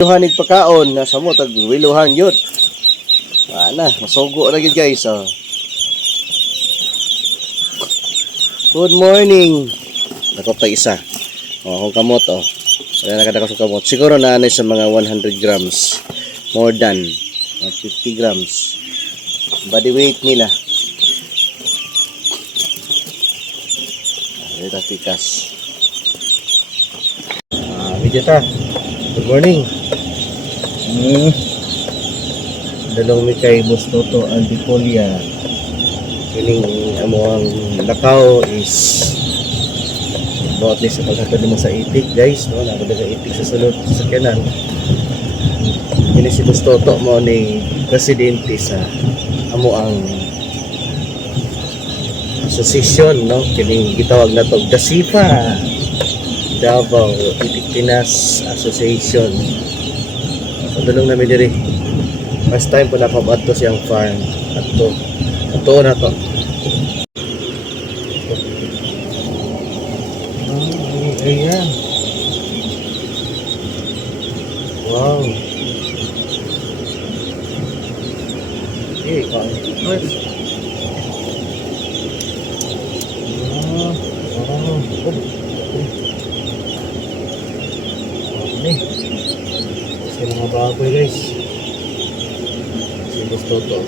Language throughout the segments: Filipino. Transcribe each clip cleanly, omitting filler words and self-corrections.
Luhanig pagkaon nasa mo tag wiluhan yun. Ana, masugo na gyud guys. Oh. Good morning. Dako pa isa. Oh, kung kamot oh. Wala na kada sa kamot. Siguro na sa mga 100 grams. More than 50 grams. Body weight nila. Ito pikas. Video ta. Good morning. Dalawang mi kay Boss Toto Antipolia. Kining amo ang lakaw is about least sa paghatod mo sa itik guys, no? Nakadaga itik sa sulod sa sakyanan. Kini si Boss Toto mo ni presidente sa amo ang association, no? Kini gitawag na to DASIPA, Davao Itik Pinas Association. Padulong namin diri. First time po napabad to siyang farm. Ato na to. Ayan. Wow. Okay, nice. Ini. Kasi mga baboy guys. Si Boss Toto.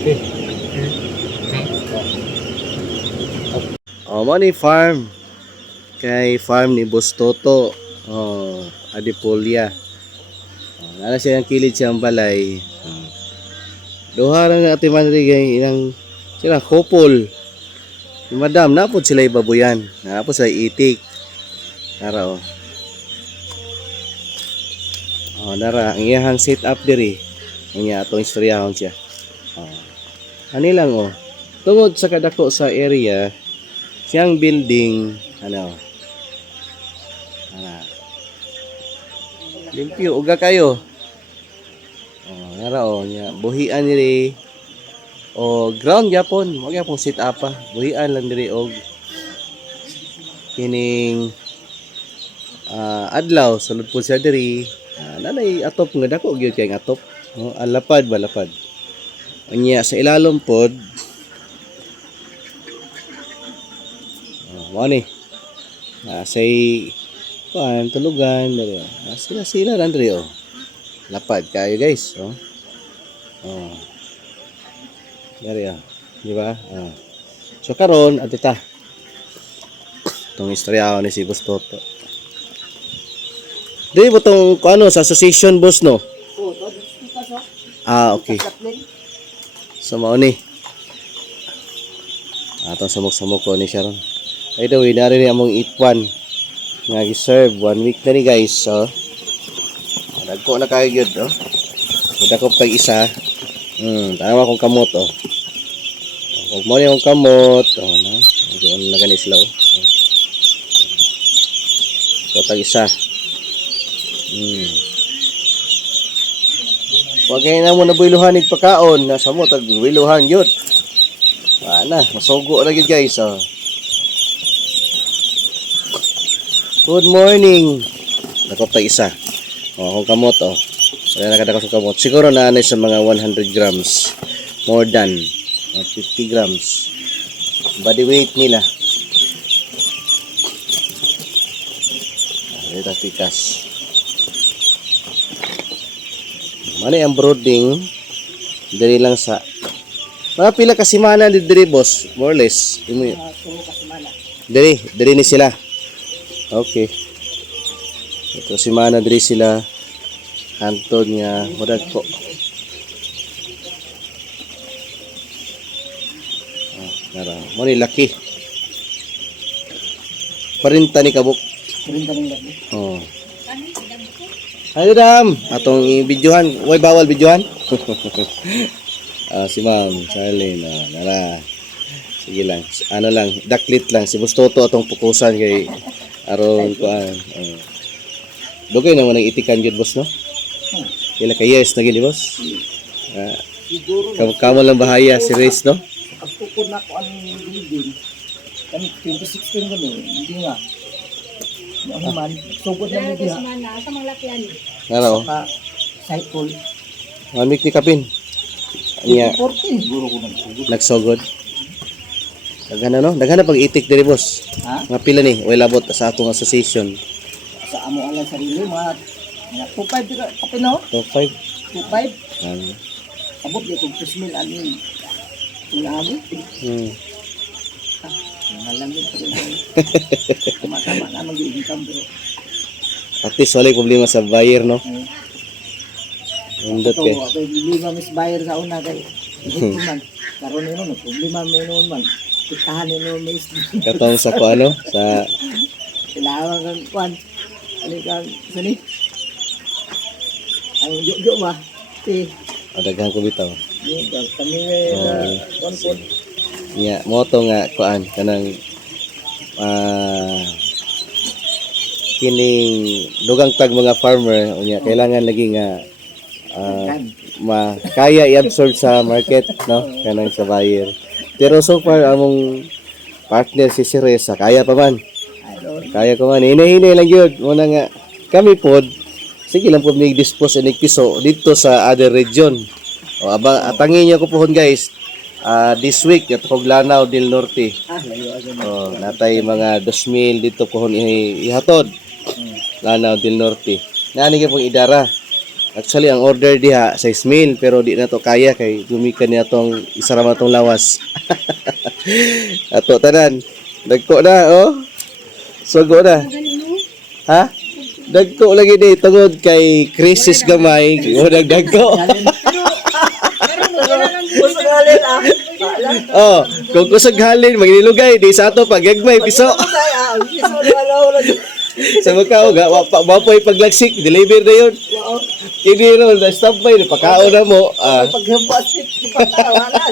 Okay. Oh, money farm. Kay farm ni Boss Toto. Oh, Adipolia. Oh, nana siya ang kilid siyang balay. Oh. Duha lang ati man ri kay inang sila couple. Madam, napod sila ibabuyan. Napod sila itik. Nara oh. Oh, nara ang iyang set up diri. Unya atong istoryahon siya. Oh. Ani lang oh. Tungod sa kadako sa area, siyang building ano. Ana. Limpyo uga kayo. Oh, nara oh nya buhian diri. O ground gyapon, mo gyapon sit up pa. Buhian lang diri og kining adlaw sulod po siya diri. Nanay atop nga dako gyud kay atop. Oh, lapad ba lapad. Unya sa ilalom pod. Mo ni. Say kuan tulugan diri. Sila lang diri oh. Lapad kayo guys, oh. Oh. Dari ah. Di ba? Ah. So karon adto ta. Tong istorya ni si Boss Toto. Di ba tong ano sa association boss no? Ah, okay. So mao ni. Atong samok-samok ko ni Sharon. Ay daw inari ni among itwan nga gi-serve 1 week na ni guys, so. Dagko na kayo gyud, oh. Dagko pag isa. Tama kong kamot, oh. Huwag mo na yung kamot. Oh, na. Huwag na ganis lang, oh. So, tag isa. Huwag kayo na muna builuhanig pagkaon. Nasa mo, tag builuhan yun. Ana, masugo na yun guys, oh. Good morning. Dagko pag isa. Oh, kung kamot oh. Wala na kada sa kamot. Siguro na sa mga 100 grams. More than 50 grams. Body weight nila. Ito pikas. Mali ang brooding. Dali lang sa mga pila ka semana diri boss, more or less. Diri ni sila. Okay. Ito semana diri sila. Antod nga murag po. Nara, mo ni laki. Parinta ni kabuk. Parinta ni laki. Oh. Ay dam, atong videohan, way bawal videohan. Si Ma'am Charlene, nara. Sige lang, ano lang, daklit lang si Boss Toto atong pukusan kay aron kuan. Dugay na mo nang itikan gyud boss no? Kila ka years na gini boss. Siguro Kamo lang bahaya si Race, no? pagtukod na ko ang building. Kami 2016 gani, hindi nga. Ano man, sugod na mo diha. Sa mga lakyan. Ano? Sa cycle. Mamik ni Kapin. Anya, 14 siguro ko nagsugod. nagsogod. Daghan no? Daghan na pag itik diri boss. Ha? Nga pila ni, way labot sa atong association. Sa amo ang sarili mga 25 dira kapino? Top 5. 25. Abot dito 3,000 ani. Tunami. Ngalang yun pero tama na mag-income bro. At least wala problema sa buyer, no? Undot Ito, kay. ako problema mis buyer sa una kay ito man. Karon nino no problema menon man. Kitahan nino mis. Katong sa ano? Sa Kailangan kang kwan. Ano kang sani? Ang jo ba? Si daghan ko bitaw. kami kwan kwan. Nya mo to nga kuan kanang kining dugang tag mga farmer unya kailangan lagi nga kaya i-absorb sa market, no, kanang sa buyer. Pero so far among partner si Ceresa kaya pa man, kaya ko man hinahinay lang yun muna nga kami pod sige lang po mig dispose and piso dito sa other region o atangin niyo ko pohon guys. This week at Lanao del Norte. Oh, natay mga 2,000 dito pohon ihatod. Lanao del Norte. Nani ka pong idara. Actually ang order diha 6,000 pero di na to kaya kay gumikan niya tong isa ra matong lawas. Ato tanan. Dagko na oh. Sugo na. Ha? Dagko lagi di tungod kay crisis gamay. O dagko. Kusagalin Oh, kung kusog halin magnilugay di sa ato pagagmay piso. Piso na alaw na. Sa magkao ga wapoy paglagsik deliver na yun. Kini ro na stop by pakaon na mo. Paghambas di patawa na.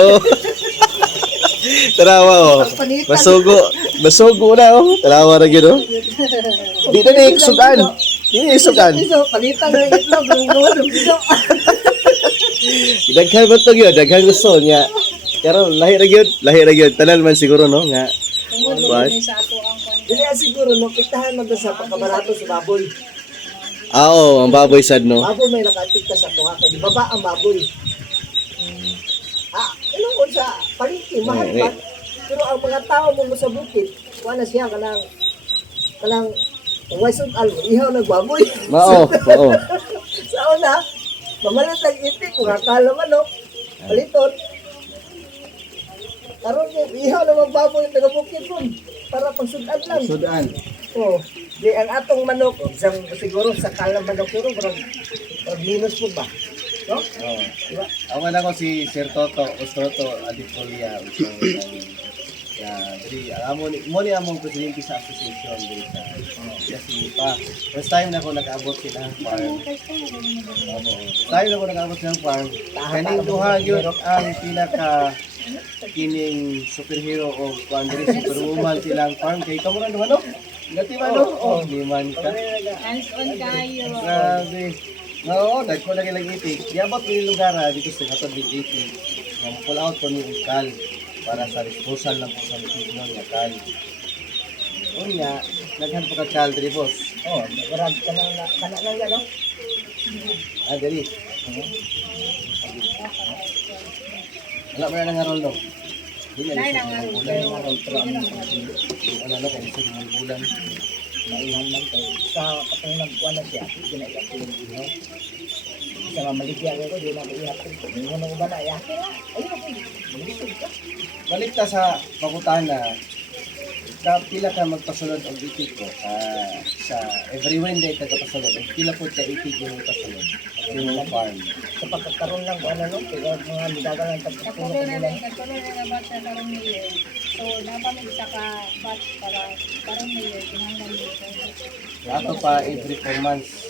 Oh. Tarawa oh. Basugo na oh. Tarawa na gyud oh. Di na ni isugan. Di ni isugan. Piso palitan ng itlog ng piso. Daghan ba to gyud? Daghan gusto niya. Pero lahi ra gyud. Tanan man siguro no nga. What? Sa ato ang kwan. Dili siguro no pitahan man sa pagkabarato sa baboy. Oo, ang baboy sad no. Baboy may nakatikta sa tuwa kay baba ang baboy. Ano sa palengke mahal ba? Pero ang mga tao mo sa bukid, wala siya kanang waisod almo ihaw ng baboy. Mao. Sa una, mamalit ang itik kung akala man no. Paliton. Karon ihaw na magbaboy taga bukid ron para pagsudan lang. Sudan. Oh, di ang atong manok isang siguro sa kalang manok pero parang minus po ba? No? Oh. Diba? Awan ako si Sir Toto, Ostoto Adipolia. Diri mo ni among presidente sa association diri sa kasi pa. First time na ako nag-abot sila ng farm. First time na ako nag-abot sila ng farm. Kaning duha yun ang pinaka kining superhero o kuandiri superwoman silang farm kay kamo na no? Gati man no? Oh, di man ka. Hands-on kayo. Grabe. No, dagko lagi lang itik. Yabot ni lugar dito sa katod big itik. Nga pull out ko ni ukal para sa disposal lang po sa tignon nga kal. Unya, naghan pa ka kal diri boss. Oh, marag kana lang yan no. Dali. Wala mo na nga rol no. Dili na Dahil ang sa ano, bulan. pero Ano no kay sa bulan. Maihan man kay sa katong nagkuan na siya, kinaiyak ko yung ihaw. Sa mamaligya ko di na iyak ko. Ningon ng uban na iyak. Ayun ko. Maligya ka. Balik ta sa pangutana. Pila ka magpasulod og itik ko sa every Wednesday ka pasulod. Pila po ka itik yung pasulod. Yung farm. Sa pagkakaroon lang kung ano no, kaya mga nidaga lang Katulong tagpulo na nila. batch na karong mayor. So, dapat may isa ka batch para karong mayor. Kinahanglan dito. Ato pa every 4 months.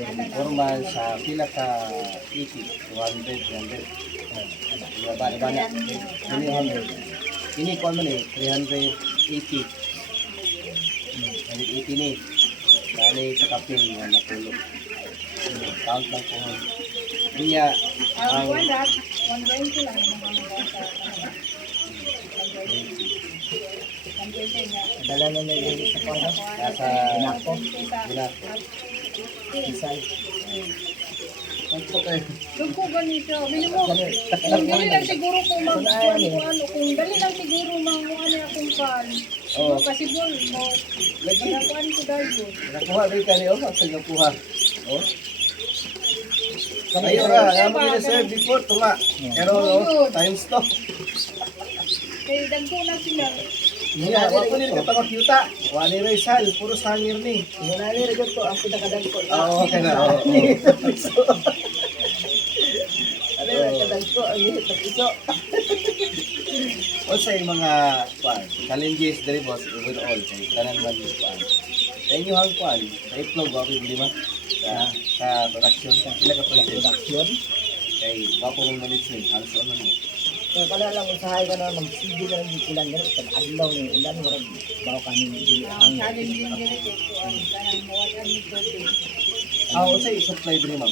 Every 4 months sa pila ka itik. 200, 300. Iba na. 300. Ini ko man eh 380. 380 ni. Dali sa kapil nga napulog. Count lang po. Niya, Ang ang 120 lang yung mga bata. 120 nga. Dala na na yung sa kwarto. nasa Ginako. Ginako. Isay. Ang po kayo. Doon ko ganito. Bili mo. Kung dali lang siguro kung mag-kuhan ko ano. Kung dali lang siguro mag-kuhan akong pan. Oo. Kasi bol mo. Lagi. Pagkakuhan ko dahil bol. Nakuha rin ka niyo. Ang pagkakuha. Oh. Kami Ayun ra. ra, naman nila sir before, tunga. Pero no, times to. Kaya dagko na sila. Niya, wako nila katawag yuta. Wali rin sal, puro sangir ni. Yung nani ra to ang pinakadagko. Oo, okay na. Ano ra kadagko ang hihit na piso. O sa mga challenges dari boss, overall, kay tanan man yung sa inyo hang sa itlog, wapo yung lima. Sa production, sila ka Production. Kay wapo mong management, halos ano mo. Kung kana lang usahay ka na mag-sige na lang ilan ganun sa adlaw ni ulan mo rin bago kami dili Ang ang challenge din nila dito ang kanang mawalan ni tubig. O sa supply din ma'am.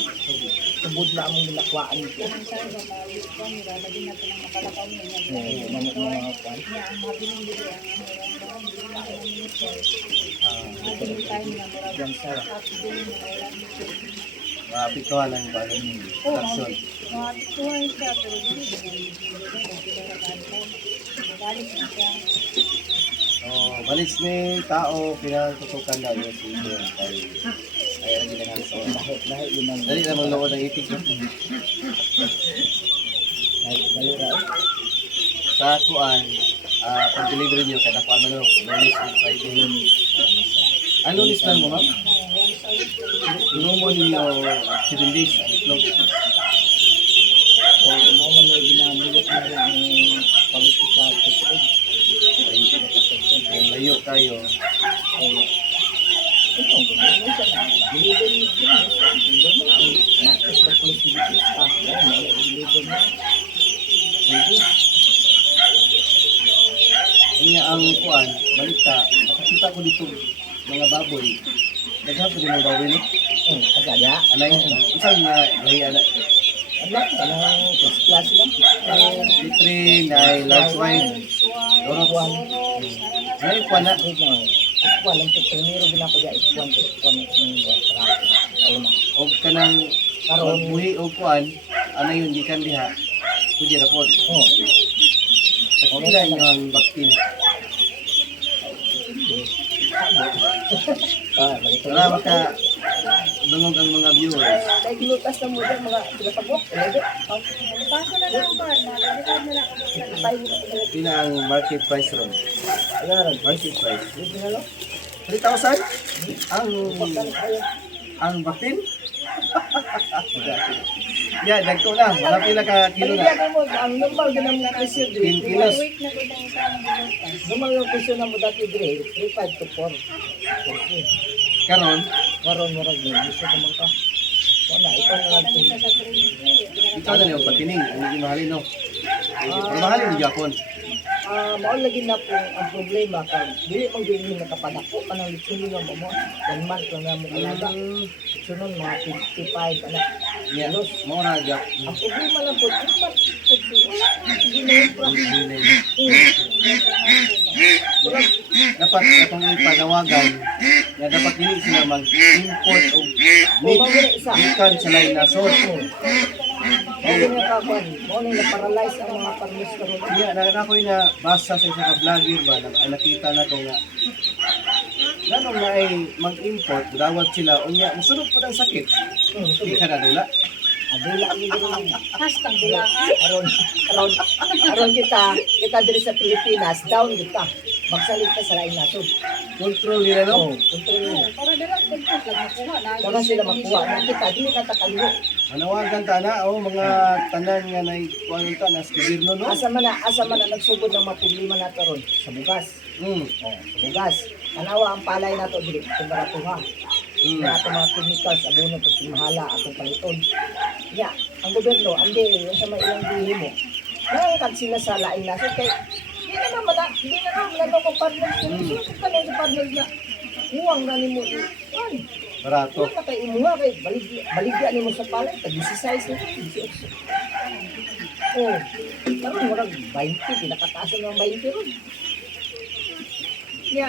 tubod na among ginakwaan nito. Ang sarap ba mali ko ni rada din natin ang makalakaw niya. Mga kwan. Niya ang mabiling dili ang ang mga minister. Ah, Ang time na mura Yan sa at dili mo wala ni tubig. mapituhan ang production. Mga tuwan siya pero dili balik na siya. So, balik ni tao, pinatutukan na yung sige. Ay, ang ginagawa sa lahit yun ang dali na magluwa ng itik. No? dali ra. Sa kuan, pag-delivery nyo, kada kuan man, Lunes and Friday. Ano Lunes lang mo, ma'am? Inumon ninyo 7 days ang itlog. So mo man may ginamulot na rin ang palito sa tubod. Kung layo kayo, Ito, gano'n siya. Deliver ni James. Makas ba kung Philippines pa? Deliver na. kanya ang kuan, balita, nakakita ko dito mga baboy. Naghapon din ang baboy, no? Kagaya. Anay, isang nga, gahi anak. Anak, anong klase lang? Litrin, ay large wine. Ikuan. Ngayon kuan na, Wait na. Ikuan lang ito. Primero ginako niya. Ikuan ko. Ikuan ng traffic. Una. o kanang Karon. magbuhi o kuan, ano yun, gikan diha. Pwede na po. Oh. Pagkila nyo ang baktin. Balito. Salamat ka, dungog ang mga viewers. Kaya ginutas na mo dyan mga pinatagok. Pwede. Paso na lang ba? Nalilipad na lang. Tayo. Pina ang market price ron. Ayan. Market price. Dito na lang. 3,000? Pagkalit kayo. Ang baktin? Yeah, dagko na. Wala pila ka kilo na. Paligyan mo, ang normal ganun ng presyo 10 dire. kilos. Wait na ko itong isang bilutas. Normal yung presyo na mo dati dire, 3.5 to 4. Okay. Karon, Karon mo rin, gusto ko man ka. Wala, ikaw na lang Dito sa Trinity. ikaw na niyo patining. Ang hindi mahalin, no? Ang mahalin mo Japon. Mao lagi na po ang problema kag dili mo gyud nakapadako ka ng litsuno nga mo. 1 month lang na mo alaga. Sunod mga 55 anak. Yeah, mo na Jap. Ang problema lang po, 3 months. Ginempra. Dapat atong ipanawagan na dapat dili sila mag-import og meat gikan sa lain nasod. Mao na kakuan, mao na paralyze ang mga farmers karon. Iya, nakakoy na basa sa isa ka vlogger ba nakita na ko nga nanong na ay mag-import, dawat sila unya musunod po ng sakit. Hindi ka na dula. Adula ni diri. Hashtag dulaan. Aron kita diri sa Pilipinas down kita. Magsalit ka sa lain nasod. Control nila no. Kontrol nila. Para dapat dagdag lang makuha na. Baka sila makuha na kita, dili ka takaliho. Manawagan ta na mga tanan nga nay kuan ta na sa gobyerno no. Asa man na nagsugod ng mga problema nato ron sa bugas. Sa bugas. Kanawa ang palay nato dili kung baratuha. Kaya ato mga chemicals abono pag mahala atong paliton. Ya, ang gobyerno andi yung sa may ilang bihi mo. Nangangkat sila sa lain nasod kay hindi na naman ko partners. Susunod ka na sa partners na huwang na ni mo. Barato. Wala kay imuha kay baligya nimo sa palay tag 16 na 18. Oh, karon murag 20 pinakataas ng 20 ron. Ya,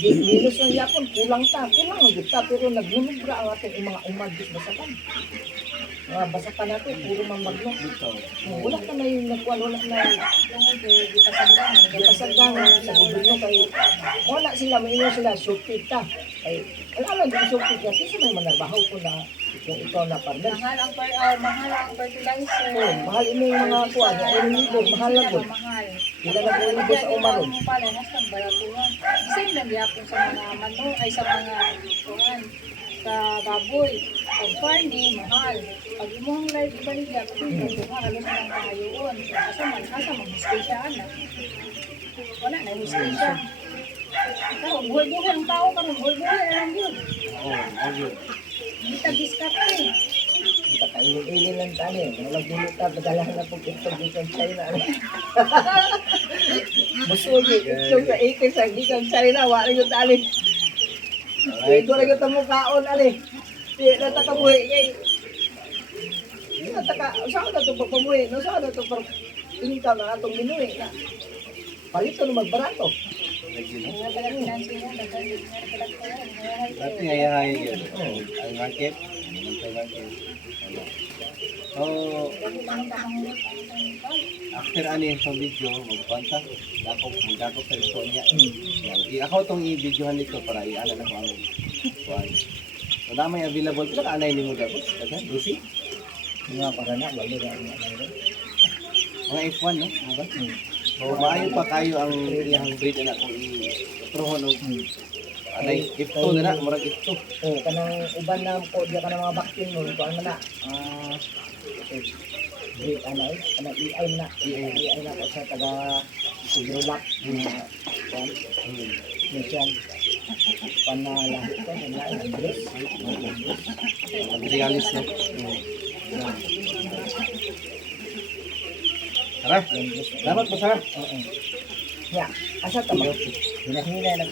di minus ang yapon kulang ang kita pero nagnumubra ang ating mga umad basakan. Mga basakan nato puro mamagno dito. Wala ka na yung nagkuhan, wala na ipasagdan sa gobyerno kay wala sila, mainyo sila, supit ka. Kay, wala lang din supit ka, kasi may manarbaho ko na yung ikaw na partner. Mahal ang fertilizer. Oh, mahal imo yung mga kuha, yung libo, mahal lang po. Mahal. Sila nag-ulibo sa umaron. Ang pala, nasa baratuhan. Same lang yapon sa mga manok, ay sa mga kuhan, sa baboy. Pag farming, mahal. Pag imong life ibaligya, pag ito, halos lang kahayoon. Asa mag-stay siya, anak. Wala na, mag-stay siya. Ikaw, buhay-buhay ang tao ka, buhay-buhay lang yun. Oo. Hindi ka diskarte. Hindi ka kailin-ilin lang tani. Walang dili ka, badalahan na po ito dito sa China. Busugi, ito sa 80 sa dito sa China, wala yung tani. Ito lang yung tamukaon, ali. Di na takabuhi kay. Di na taka, saan na ito papamuhi? No, saan na ito para tingkaw na itong minuhi na. Palito na magbarato. Mga pala financing mo, Dati ngayahay yun. Ang market. Ang market. So, after ani sa video, magkwanta. Magdako sa ito niya. Ako itong i-videohan nito para i-ano na ko ang kuhan. So, na may available. Ito ka anay ni mo gabos? Kasi, Lucy? Nga para na, wala na. Mga F1, no? Mga ba? So, maayo pa kayo ang iyang breed na kung i-prohon o anay F2 na na, murag F2. Oh, kanang uban na ko diya kanang mga vaccine mo, kuan na. Great kanang EI na. EI na ko sa taga Sigrolak. Kuan. Mission. Panala. Kuan na Andres. Realist, no? Tara, dapat po, sir. Ya, asa ta mo? Hinahina na